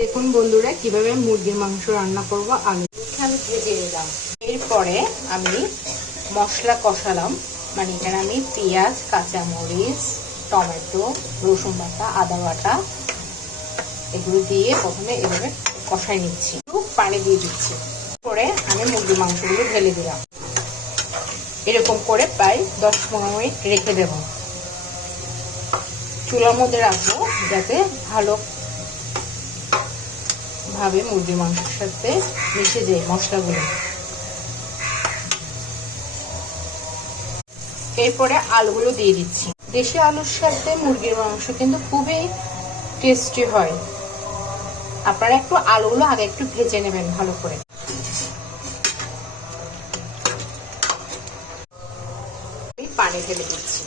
দেখুন বন্ধুরা কিভাবে মুরগির মাংস রান্না করব। আমি ভেজে নিলাম। এরপরে আমি মশলা কষালাম, মানে এখানে আমি পেঁয়াজ, কাঁচামরিচ, টমেটো, রসুন বাটা, আদা বাটা এগুলো দিয়ে প্রথমে এভাবে কষাই নিচ্ছি। একটু পানি দিয়ে দিচ্ছি। পরে আমি মুরগির মাংসগুলো ঢেলে দিলাম। এরকম করে প্রায় 10-15 মিনিট রেখে দেব। চুলার মধ্যে রাখবো যাতে ভালোভাবে মুরগির মাংসের সাথে মিশে যায় মশলাগুলো। এরপরে আলুগুলো দিয়ে দিচ্ছি। দেশি আলুর সাথে মুরগির মাংস কিন্তু খুবই টেস্টি হয়। আপনারা একটু আলুগুলো আগে একটু ভেজে নেবেন ভালো করে। পানি ঢেলে দিচ্ছি।